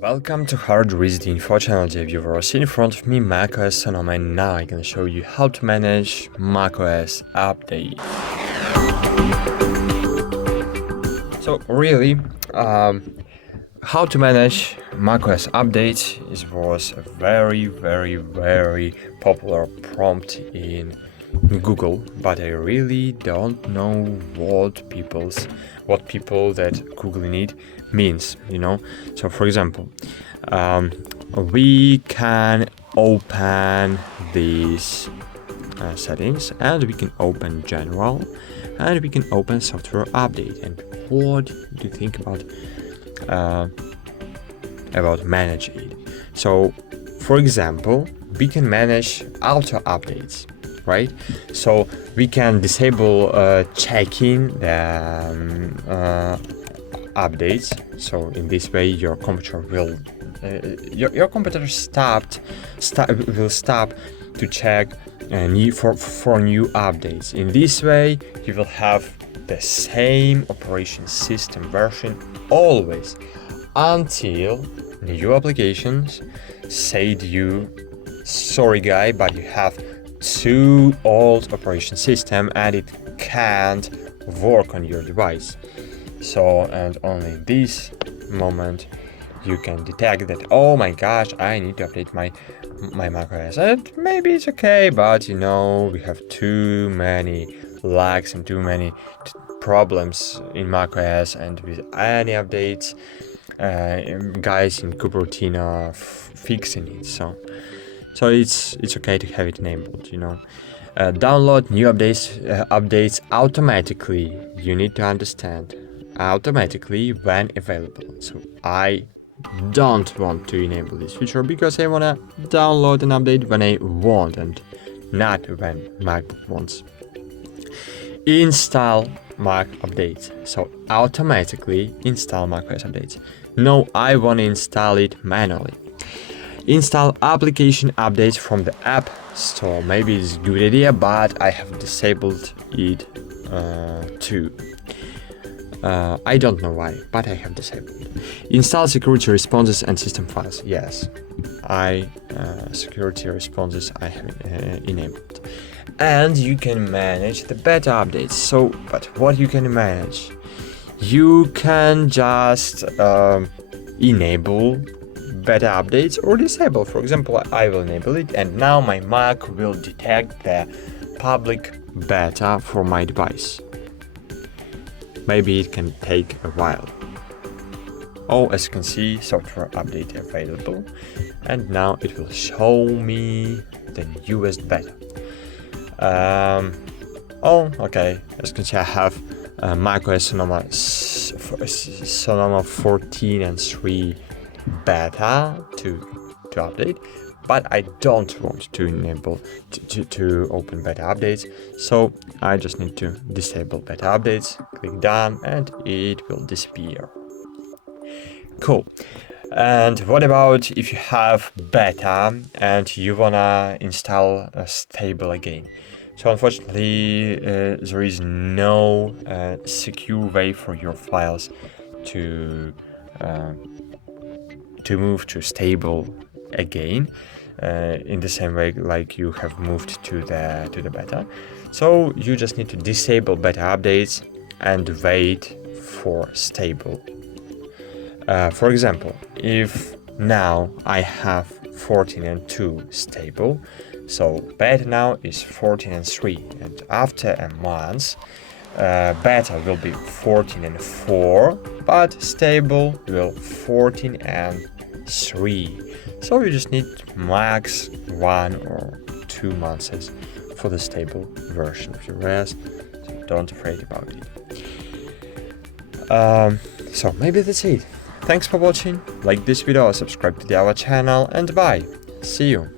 Welcome to HardReset.Info channel, dear viewers. In front of me, Mac OS Sonoma, and now I'm gonna show you how to manage Mac OS update. So really, how to manage Mac OS update was a very popular prompt in Google, but I really don't know what people that Google need means, So for example, we can open these settings, and we can open general, and we can open software update. And what do you think about manage it? So for example, we can manage auto updates, right? So we can disable checking the updates. So in this way, your computer will your computer will stop to check for new updates. In this way, you will have the same operation system version always until new applications say to you, sorry guy, but you have too old operation system and it can't work on your device. So, and only in this moment you can detect that, oh my gosh, I need to update my Mac OS. And maybe it's okay, but we have too many lags and too many problems in Mac OS, and with any updates, guys in Cupertino are fixing it. So it's okay to have it enabled, Download new updates automatically. You need to understand, automatically when available. So I don't want to enable this feature because I want to download an update when I want and not when MacBook wants. Install Mac updates. So automatically install Mac OS updates. No, I want to install it manually. Install application updates from the App Store. Maybe it's a good idea, but I have disabled it too. I don't know why, but I have disabled. Install security responses and system files. Yes, security responses I have enabled. And you can manage the beta updates. But what you can manage? You can just enable beta updates or disable. For example, I will enable it, and now my Mac will detect the public beta for my device. Maybe it can take a while. Oh, as you can see, software update available, and now it will show me the newest beta. Okay, as you can see, I have Mac OS Sonoma 14 and 3 beta to update, but I don't want to enable to open beta updates, so I just need to disable beta updates, click done, and it will disappear. Cool. And what about if you have beta and you wanna install a stable again? So unfortunately, there is no secure way for your files to move to stable again, in the same way like you have moved to the beta. So you just need to disable beta updates and wait for stable. For example, if now I have 14 and 2 stable, so beta now is 14 and 3, and after a month, beta will be 14 and 4, but stable will 14 and 3. So you just need max 1 or 2 months for the stable version of your OS, so don't afraid about it. So maybe that's it. Thanks for watching, like this video, subscribe to our channel, and bye. See you.